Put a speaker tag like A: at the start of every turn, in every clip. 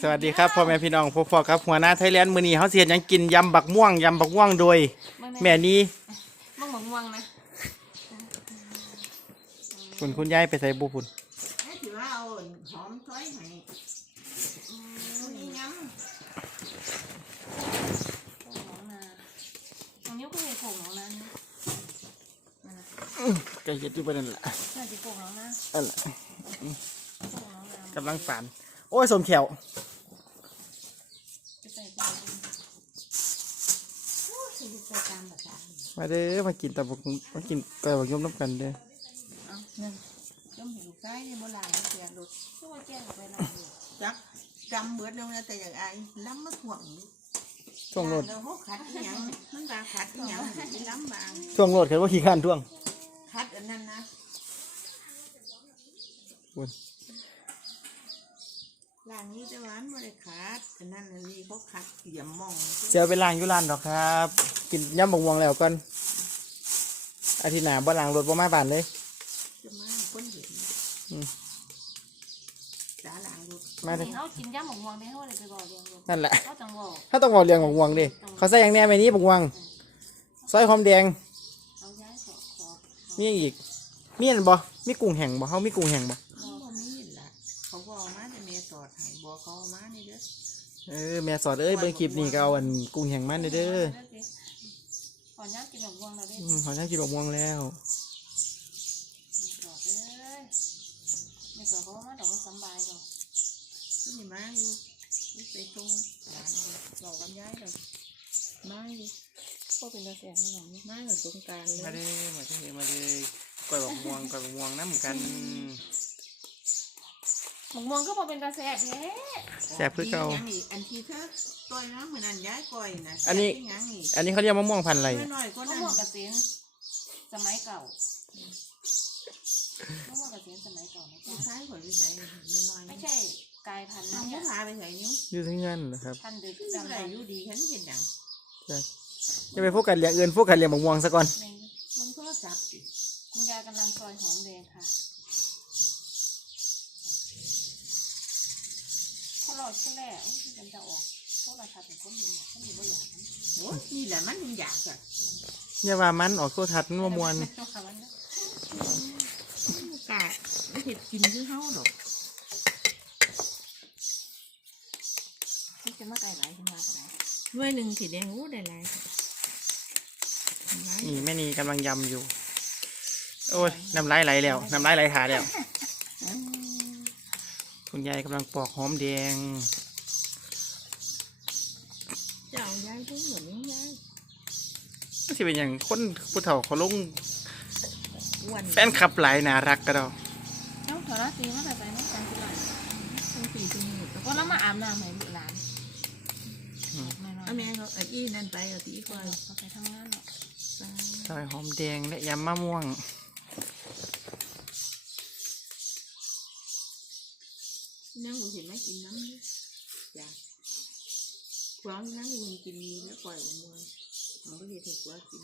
A: สวัสดีครับพ่อแม่พี่น้องพวกพ่อครับหัวหน้าไทยแลนด์มื้อนี้เฮาสิเฮ็ดหยังกินยำบักม่วงยำบักม่วงโดย แม่นี้
B: มังหมงม่วงนะ
A: คุณคุณยายไปใส่บุพุ่น
C: ไอ้ที่ว่าเอาหอมซอยให้นี่ยัง
B: โป่งหนองนาตรงนี้ก็มีโป่งหนองนาเนี่ยนั่นนะ
A: ก็เฮ็ดอยู่บ่นั่นล่ะ
B: น่าจะโป่งหนองนา
A: นั่นล่ะ
B: โป่งหนองนา กำ
A: ลังฝาน โอ้ยสมแขว
B: จะใส่ไปโอ้ยสิใส่ตามแบบนั้น
A: มาเด้อมากินตะบักมากินไก่บักยมน้ำกันเด้อ
B: เอาหนึ่ง
C: ต้มเห็นลูกชายนี่โบราณเสียรถ
B: ช่วยแจ้งออกไปหน่อยดิ
C: จักจำเบิดแล้วนะแต่อย่างไอ้ล้ำมาถ่วง
A: ช่วงโลด
C: เราเขาขัดอีหยังมันบาขัดอีหยังมันล้ำบาง
A: ช่วงโลดคือว่าขี้ข้านท่วง
C: ขัดอันนั้นนะ
A: พุ่น
C: ร้านนี้จะหวานบ่ได้ขัดอันนั้นอันนี้เขาขัดเกี่ยมมอง
A: เสียไปล้างอยู่ร้านดอกครับ กินยำบักม่วงแล้วก่อนอาทิตย์หน้าบ่ล้างรถบ่มาบ้านเลย
C: จะมาคนเห็น
A: อืม
C: จ้าหลังรถ
A: มาเด้อ
B: นี่เขากินยำหมงม่วงเนี่ยเขาเลยไปบอกเรียงรวม
A: นั่นแหละ
B: เขาจังบอก
A: ถ้าต้องบอกเรียงบักม่วงดิเขาใส่หยังแหน่ไปนี้บักม่วงซอยหอมแดง
B: เอาย้ายขอขอ
A: มีหยังอีกมีอันบ่มีกุ้งแห้งบ่เฮามีกุ้งแห้งบ่
C: เออ
A: แม่สอดเอ้ยเบิ่งคลิปนี้ก็เอาอันกุ้งแห้งมันเด้อเด้อ
B: ขอย้ายกินหมงม่วงเราได้
A: อืมขอช่างกินบักม่วงแล้ว
B: บอกเอ้ยไม่สอนเขาว่ามาดอกก็สบายก่อน
C: ก็มีมาอยู่นี่ไปตรงร้านเลอกกันย้ายเลยมาอยู่
B: พวกเป็นกระแสนี่หนองนี่
C: มาอยู่ตรงกลางเล
A: มาเด้อมาเด้อมาเด้อก้อยบักม่วงก้อยบักม่วงน้ำกัน
B: หมกม่วงก็พอเป็นกระแสแท้
A: แซ่บคือเก่า
C: อีหยังอีกอันที่เธอต่อยน้ำเหมือนอันย้ายก่อยนะ
A: อันนี้
C: แซ่บอีหยังอีก
A: อันนี้เขาเรียกมะม่วงพันธุ์อะไร
C: น้อยๆก็
B: มะ
C: นั่น
B: ม่วงกระเสียนสมัยเก่ามะม่วงกระเสียนสมัยเก่านะ
C: ลู
B: จ๊ะ
C: กชายข่อยไปใส่น้อยๆ
B: ไม่ใช่กลายพันธุ์
C: น้
B: นะ
C: อง
B: เนี่ย
C: ผู้พาไปใส่นิ้ว
A: อยู่ที่นั่นเหรอครับ
B: พันธุ์เด็ก
C: คือ
B: จำ
C: อะไร
B: ได้
C: อยู่ดีฉันเห็นดัง
A: จ้ะจะไปโฟกัสเรียงอื่นโฟกัสเรียงมะม่วงซะก่อน
B: ใน
C: มึงโทรศัพท์สิ
B: คุณยายกำลังซอยหอมแดงค่ะ พอหลอดก็แล้วมันจะออกพวกราคาถึงคนเห็นหมดคนอยู่บ่อยากนะ
C: โอ้ยนี่แหละมันอยากอะ
A: อย่าว่ามันออกโทรทัศน์มันมะม่วง
B: ค่ะมันนะ
C: กะไม่เห็ดกินคือเฮาดอก
B: นี่จะมาไกลหลายขึ้นมาก็ได้
C: ด้วยหนึ่งสีแดงโอ้ได้หลายหลาย
A: นี่แม่นีกำลังยำอยู่ โอ้ยน้ำลายไหลแล้วน้ำลายไหลขาแล้ว
C: อืม
A: คุณยายกำลังปอกหอมแดง
C: เจ้าย้ายทุกเหมือนย้าย
A: ก็สิเป็นอย่างคนผู้เฒ่าเขาลง
C: อ้วน
A: แฟนคลับหลายน่ารักก็ดอก
B: เอ้าขอรับตีมาแต่ไปไม่กันที่หลัง
C: ทั้งปีทั้งหมด
B: ก็แล้วมาอาบน้ำให้ลูกหลาน
C: เอาแม่เขาไอ้อีนั่นไปเอาตีก่อน
B: เขาไปทำงานเนาะ
A: ซอยหอมแดงและยำมะม่วง
C: นั่งหูเห็นไหมกินน้ำดิจ้ะควางนั่งหูกินมีแล้วปล่อยมันมวยมันก็เห็นถูกว่ากิน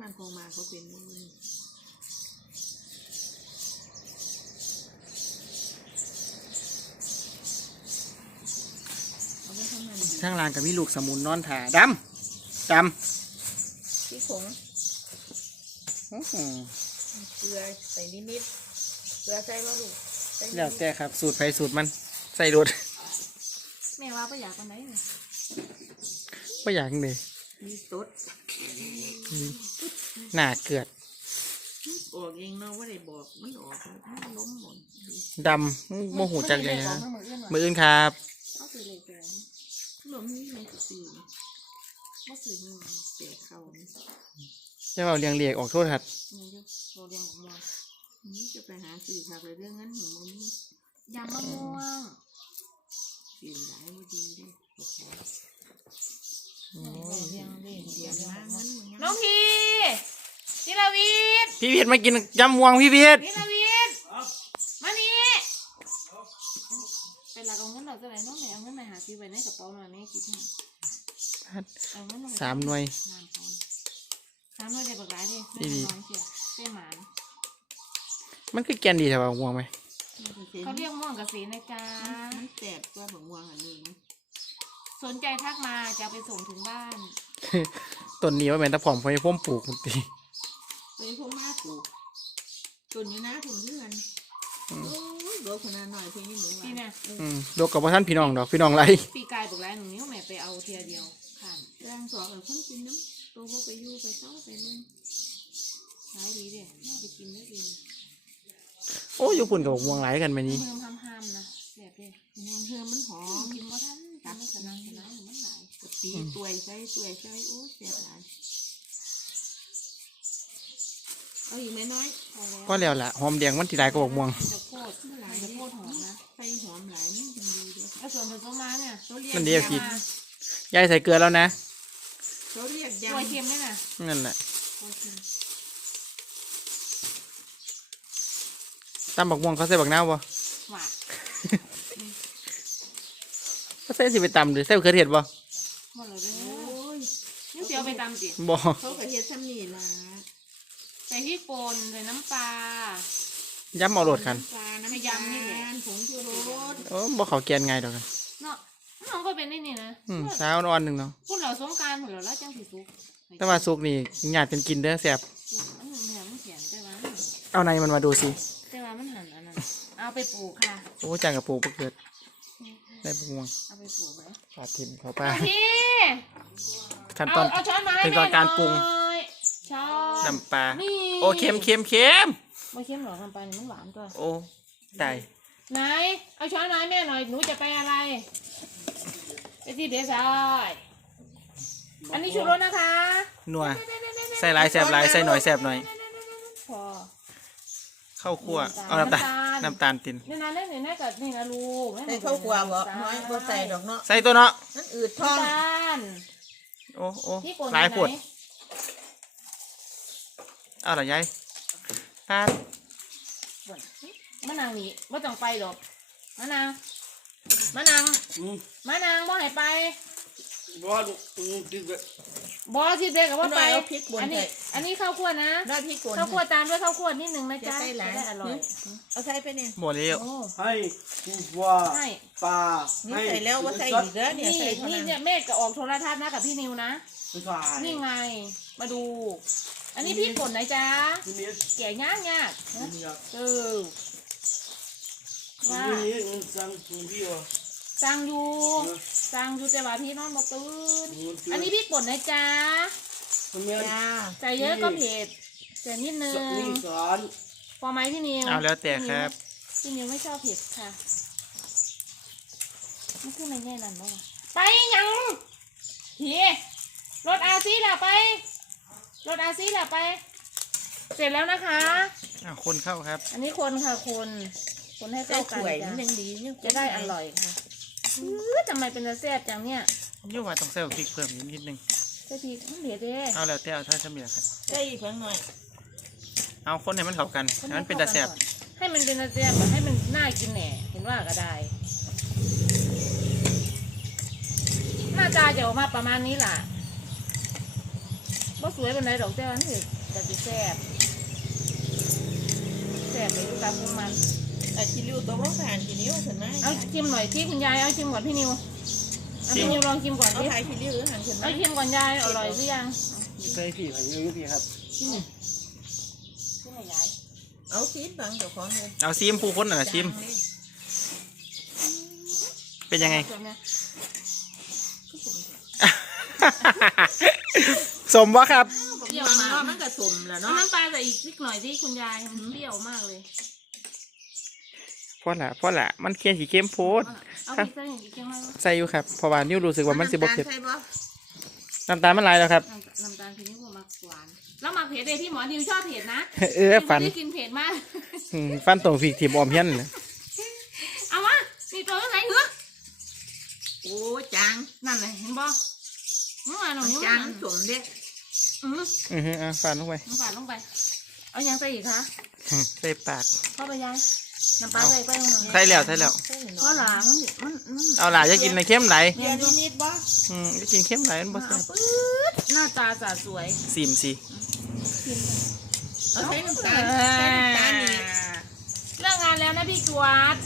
C: มันคงมาเขาเป็นมือเอาไว้ข้างใน
A: ข้างล่างก็มีลูกสมุนนอนถาดำด
C: ที่ผงำ
A: อื้อหือ
C: เกลือใส่นิดๆเกลือใส่มาลูกใส่นิดๆ
A: แล้วแต่ครับ สูตรไฟสูตรมัน ใส่รถ
B: แม่ว่าไปอยากวันไหนเนี่ย
A: ก็อยากเลย
C: มีตด
A: หน้าเกลือด
C: ออกเองเนาะว่าได้บอกมันออกแล้วมันล้มหมด
A: ดำโมโหจังเลยนะ
B: มืออื่นหน่อย
A: มืออื่นครับ
B: เอาสื่อเลยแปลง
C: ล้มนี่ไม่ตื่น
B: ว่าสื่อมือ
C: เปะเข่านี่
A: จะเอาเรียงเรียกออกโทษทัด
B: นี่ยุโรเรียงของมัน
C: นี่จะไปหาสื่อทักเลยเรื่องนั้นหนูมัน
B: ยำมะม่วง
C: สื่อหลายไม่ดีเลยโอ้โห
B: โรเรียงเรียง
C: เดี
B: เรี
C: ย
B: ย
C: น
B: ง
C: มากมันมึง
B: น้องพีจิราวิทย์
A: พี่พีทมากินยำม่วงพี่พีท
B: จิราวิทย์มานี่เป็นหลักเอาเงินเราจะไหนน้องไหนเอาเงินไหนหาที่ไว้ในกระเป๋าหน่อยแม่คิดให้เอาเงินลงไป
A: สามหน่วย
B: งานพร้อมสามหน่วยได้บักหลายดิ
A: ดี
B: ไม่
A: ดี
B: น้อยเสียเสียหมาน
A: มันคือแกนดีแต่ว่าม่วงไหม
C: มันคือแก
B: เขาเรียกม่วงเกษตรนะจ๊ะ
C: มันแสบตัวบักม่วงอันนี้นะ
B: สนใจทักมาจะเอาไปส่งถึงบ้าน
A: ต้นนี้ว่าแม่นตะผอมพอยพ่มปลูกมันตี
C: ไปพวกมาปลูกต้นอยู่นะถุงเพื่อนโอ้ยโดนขนาดหน่อยเพียงนี้หนู
B: พี่
C: ว่า
B: เนี่ย
A: อืมดกกับว่าท่านพี่น้องดอกพี่น้องไร
B: ปีกายบอกแล้วหนูนิ้วแม่ไปเอาเทียเดียวค่ะ
C: แรงสองกับคนกินน้ำตัวเขาไปอยู่ไปเศร้าไปมึง
B: ขายดีเด้น่าไปกินได้ดี
A: โอ้ยอยู่ปุ่นกับวงไรกันไหมนี่
B: มือห้ามห้ามๆนะแสบเด้
C: ม่วงเฮือมันหอม
B: กินบ่ทันกินไม่สนานสนานหนูมันหลาย
C: กับปีตัวยใส่ตัวยใส่โอ้แสบหลายเอาอีกไหมน้อย
B: พอแล้ว
A: ก็แล้วล่ะหอมแดงมันตีได้ก็บอกม่วง
B: จะโคตร
C: หลาย
B: จะ
C: จะ
B: โคตรหอมนะ
C: นะใส่หอมหลายมันดีเลย
B: ไอ้วส่วนผสมมาเนี่ย
C: เขาเรียก
A: มันเดียวกินยายใส่เกลือแล้วนะ
C: เขาเรียก
B: กล้วยเค็มด้วยนะ
A: นั่นแหละ
B: กล้วเค็ม
A: ตำบักม่วงเขาใส่บักนาวบ่
B: หวาน
A: เขาใส่สิไปตำหรือใส่มะเขือเทศบ่
B: หมดเลยเด้
C: โอ้
B: อยนี่เสียวไปตำจิ
A: บ่
C: เขากระเทียมซ้ำนี่ล่ะ
B: ใส่พริกป่นใส่น้ำปลา
A: ย้ำเอาโหลดคันำ
C: ปลาน้ำ
B: ให้ยำนี่แหละ
C: ผงชูรส
A: โอ้บ่เขาแกนไงดอกกัน
B: เนาะน้องก็เป็นนี่นี่นะ
A: อืมเช้าอ่อนๆหนึ่งเนาะ
B: พวกเราสงกรารพวกเราละจังสีสุก
A: แต่ว่าสุกนี่ญาติเป็นกินเด้อแซ่บ
B: อันหนึ่งแถมมันเขียนแต่ว่า
A: เอาในมันมาดูสิ
B: เอาไปปลูกค่ะ
A: โอ้จังกับปลูกบ่เกิดได้บักม่วง
B: เอาไปปลูกไว้
A: ปาดทิมเขาไป
B: พี่
A: ขั้นต
B: เอา
A: อน
B: เอาช้อนมาให้
A: เป็นตอนการปรุง
B: แม่หน่อยช้อน
A: น้ำปลา
B: นี่
A: โอ้เค็มเค็มเค็ม
B: ไม่เค็มหรอกน้ำปลานี่มันหวานตัว
A: โอ้ตาย
B: ไหนเอาช้อนมาให้แม่หน่อยหนูจะไปอะไรไปที่เดซายอันนี้ชูรสนะคะ
A: นัวใส่หลายแซ่บหลายใส่หน่อยแซ่บหน่อย
B: พอ
A: เข้าคั่วเอาน้ำตาล
B: น้ำตาล
A: น้ำตาลติน
B: นี่นะเล่นนี่นะกับนี่นะลูก
C: ใส่ข้าวกลัวบ่น้อยบ่ใส่ดอกเนาะ
A: ใส่ตัวเนาะ
C: นั่นอืดท้อง
B: น้ำตาล
A: โอ้โอ้
B: พี่โกน
A: หลายปวด
B: ไหน
A: เอาละยายตาล
B: มะนางนี่ไม่ต้องไปหรอกมะนางมะนางมะนางบ่ให้ไป
D: บ่ลูกอืมติดแบบ
B: บอสิเด็กกับว่าไป
C: เอาพริกบน
B: อันนี้
C: ใส่
B: อันนี้ข้าวคั่วนะ
C: ได้พริกป่น
B: ข้าวคั่วตามด้วยข้าวคั่วนิดนึงนะ
C: จะ
B: จ๊ะ
C: ใส่หลาย
B: จะได้อร่อย
C: เอาใส่ไปเนี่ย
A: บ่เลี้ยว
B: โอ้
D: ให้กูว่า
B: ใช่
D: ปลา
C: นี่
D: ให้
C: ใส่แล้วว่าใส่อีกแล้วเนี่ย
B: นี่
C: ใส่เท่า
B: นี่
C: นั้น
B: เนี่ยแม่ก็ออกโทรทัศน์นะกับพี่นิวนะ
D: ไม่ใช่
B: นี่ไง มาดู อันนี้พี่ป่นนะจ๊ะ
D: ที่นี่
B: แก่ยากยาก
D: ที่นี่ครับ
B: เออว่า
D: ที่นี่เงินสั่งคุณพี่วะ
B: สั่งอยู่สั่งอยู่แต่ว่าพี่นอนมาตื่นอันนี้พี่ป่นนะจ๊ะ
D: ทำไม
C: จ้า
B: ใส่เยอะก็เผ็ดแต่นิดนึง
D: นี่สอน
B: พอไหมพี่นิว
A: เอาแล้วแต่ครับ
B: พี่นิวไม่ชอบเผ็ดค่ะนี่คือไม่แน่นั่นบ้างไปยังพีรถอาซีล่ะไป รถอาซีล่ะไป เสร็จแล้วนะคะ
A: เอาคนเข้าครับ
B: อันนี้คนค่ะคน คนให้
C: ใส่
B: เข้ากัน
C: ถ้วย
B: จ้ะ
C: มันยังดีเนี่ย
B: จะได้อร่อยค่ะ อื้อทำไมเป็นตาแซ่บจังเนี่ย
A: ยี่ว่าต้องใส่พริกเพิ่มอีกนิดนึง
B: เจ้าทีมันเหลือเด้
A: เอาแล้วแต่เอาถ้าจะมีอะไรครับ
C: ใส่อีกเพิ่งหน่อย
A: เอาคนให้มันเข้ากันให้มันเป็นตาแซ่บ
B: ให้มันเป็นตาแซ่บแบบให้มันน่ากินแหน่เห็นว่าก็ได้ หน้าตาจะออกมาประมาณนี้ล่ะบ่สวยปานใดดอกแต่ว่านี่จะสิแซ่บแซ่บเลยลูกตาพุงมัน
C: ไอ้ชิลิวตัวร้องผ่านชิลิวถึงไหม
B: เอาชิมหน่อยที่คุณยายเอาชิมก่อนพี่นิวเอาพี่นิวลองชิมก่อน
C: เอา
B: ดิ
C: ไผ่ชิลิวหรือหันถึงไหม
B: เอาชิมก่อนยายอร่อยหรือยัง
D: ใส่พี่ให้ยืมพี่ครับ
B: ชิมหน่อยชิมหน่อยยาย
C: เอาซีดบังเจ้าของเลย
A: เอาซิมผู้คนน่ะนะซิมเป็นยังไง
B: สวยไหม
A: สมวะครับ
C: เปรี้ยวมากมันก็สมแล้ว
B: เอา
C: เนาะ
B: น้ำปลาใส่อีกนิดหน่อยที่คุณยายมันเปรี้ยวมากเลย
A: เพราะละเพราะละมันเคียนสีเข้มโพด
B: เอาพริกใส่อีกเค็มมาก
A: ใส่อยู่ครับเพราะว่านิ้วรู้สึกว่ามันสิบ่เผ็ด
C: ใส่บ่
A: น้ำตาลมันหลายแล้วครับ
B: น้ำน้ำตาลทีนี้ผมมักหวานแล้วหมักเผ็ดเลยพี่หมอดิวชอบเผ็ดนะ
A: เออฟัน
B: ไม่ได้กินเผ็ดมาก
A: อืมฟันตรงฝีกถีบออมเฮียนเลย
B: เอาวะมีตัวไหนเหรอ
C: โอ้จาง
B: นั่นเลยเห็นบ่เมื่อวานหนู
C: มัน
B: นิ้ว
C: จาง
B: นั่น
C: สมเด้
B: อืม
A: อือฮึอะฟันลงไป
B: น้ำปลาลงไป เอายังใส่อีกคะ
A: อืมใส่ปาก
B: เข้าไปยาย น้ำปลาใส่ไปหน่อย
A: ใส่แล้วใส่แล้ว
C: ใส่ห
B: เพ
C: น่อ
B: ราะ
C: ย
B: หลามันมันมัน
A: เอาล่ะจะกินในเข้มไหล
C: เดี๋ยวนิดๆบ่
A: อืมจะกินเข้มไหลมันบ่แซ่บ
B: ปื๊ดหน้าตาสะสวย
A: ซิมสิ
B: กิน
C: เอาใส่น้ำตาลใส่น้ำตาลนี่
B: เลิกงานแล้วนะพี่จวด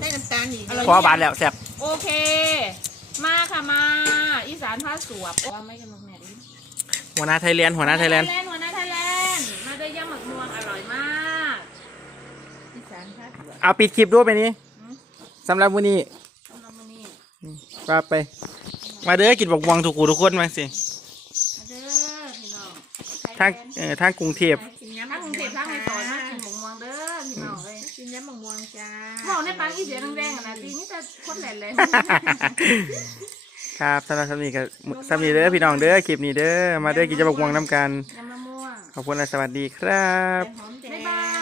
C: ได้น้ำตาลอีก
B: อะไร
A: พอบานแล้วแซ่บ
B: โอเค มาค่ะมา อีสานผ้าสวบว่าไม่กันหมกแม่ดิ
A: หัวหน้าไทยแลนด์หัวหน้าไทยแลนด์
B: หัวหน้าไทยแลนด์ มาด้วยยำหมักม่วงอร่อยมาก
C: อีสานภาค เหนือ
A: เอาปิดคลิปด้วยไปนี้สำหรับวันนี้
B: สำหรับมื้อนี้
A: ว่าไป มาเด้อกินบักม่วงทุกคู่ทุกคนมาสิ
B: มาเด้อพี่น้อง
A: ทางเอ่อทางกรุงเทพ
C: กินยำ
B: ทางกรุงเทพทางในซอยมากินหมกม่วงเด้อพี่น้องเลย
C: กินยำมะม่วงจ้า
B: บอกในปังอีเสียแดงๆอะนะตีนี่จะคนแหลนเลย
A: ครับสำหรับสำนีกับสำนีเด้อพี่น้องเด้อคลิปนี้เด้อมาเด้อกินจะบักม่วงน้ำกัน
B: ยำมะม่วง
A: ขอบคุณและสวัสดีครับ
C: หอมแด
B: บ๊าย
C: ง
B: บาย